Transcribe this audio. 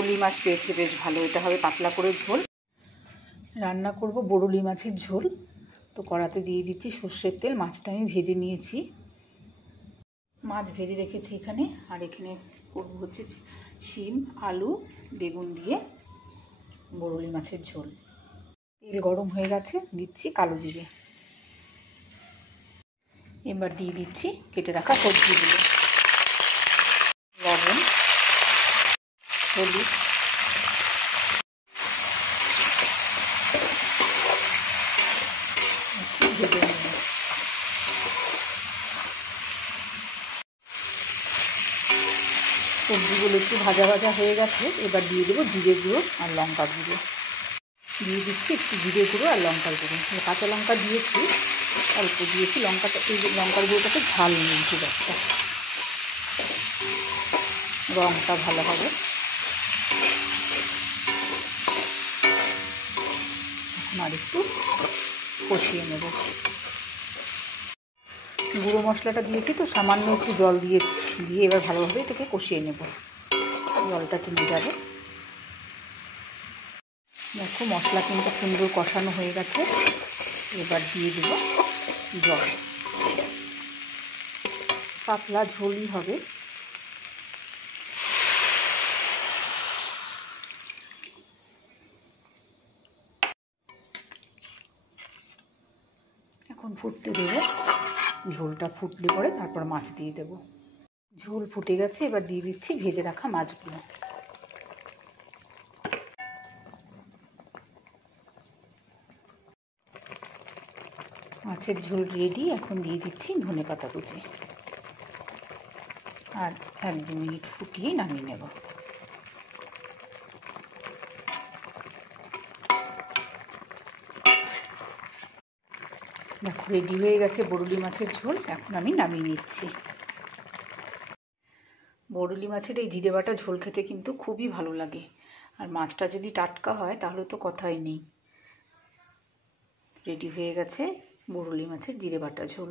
বরুলি মাছ পেয়েছি বেশ ভালো, এটা হবে পাতলা করে ঝোল। রান্না করব বরুলি মাছের ঝোল। তো কড়াতে দিয়ে দিচ্ছি সর্ষের তেল। মাছটা আমি ভেজে নিয়েছি, মাছ ভেজে রেখেছি এখানে। আর এখানে করবো হচ্ছে শিম, আলু, বেগুন দিয়ে বরুলি মাছের ঝোল। তেল গরম হয়ে গেছে, দিচ্ছি কালো জিরে। এবার দিয়ে দিচ্ছি কেটে রাখা সবজিগুলো, লবণ, হলুদ, ভেজে নেব। সবজিগুলো একটু ভাজা ভাজা হয়ে গেছে, এবার দিয়ে দেবো জিরে গুঁড়ো আর লঙ্কা গুঁড়ো। দিয়ে দিচ্ছি একটু জিরে গুঁড়ো আর লঙ্কার গুঁড়ো। কাঁচা লঙ্কা দিয়েছি, অল্প দিয়েছি লঙ্কাটা, এই লঙ্কার গুঁড়োটাতে ঝাল নেই খুব একটা, রঙটা ভালো হবে। এখন আর একটু কষিয়ে নেব। গুঁড়ো মশলাটা দিয়েছি তো সামান্য একটু জল দিয়ে এবার ভালোভাবে এটাকে কষিয়ে নেব, জলটা টেনে যাবে। দেখো মশলা কিন্তু সুন্দর কষানো হয়ে গেছে, এবার দিয়ে দেব জল। পাতলা ঝোলই হবে। এখন ফুটতে দেবো, ঝোলটা ফুটলে পরে তারপর মাছ দিয়ে দেব। ঝোল ফুটে গেছে, এবার দিয়ে দিচ্ছি ভেজে রাখা মাছগুলো। মাছের ঝোল রেডি। এখন দিয়ে দিচ্ছি ধনেপাতা কুচি, আর 1-2 মিনিট ফুটিয়ে নামিয়ে নেব। দেখো রেডি হয়ে গেছে বরুলি মাছের ঝোল। এখন আমি নামিয়ে নিচ্ছি। বরুলি মাছের এই জিরে বাটা ঝোল খেতে কিন্তু খুবই ভালো লাগে, আর মাছটা যদি টাটকা হয় তাহলে তো কথাই নেই। রেডি হয়ে গেছে বরুলি মাছের জিরে বাটা ঝোল।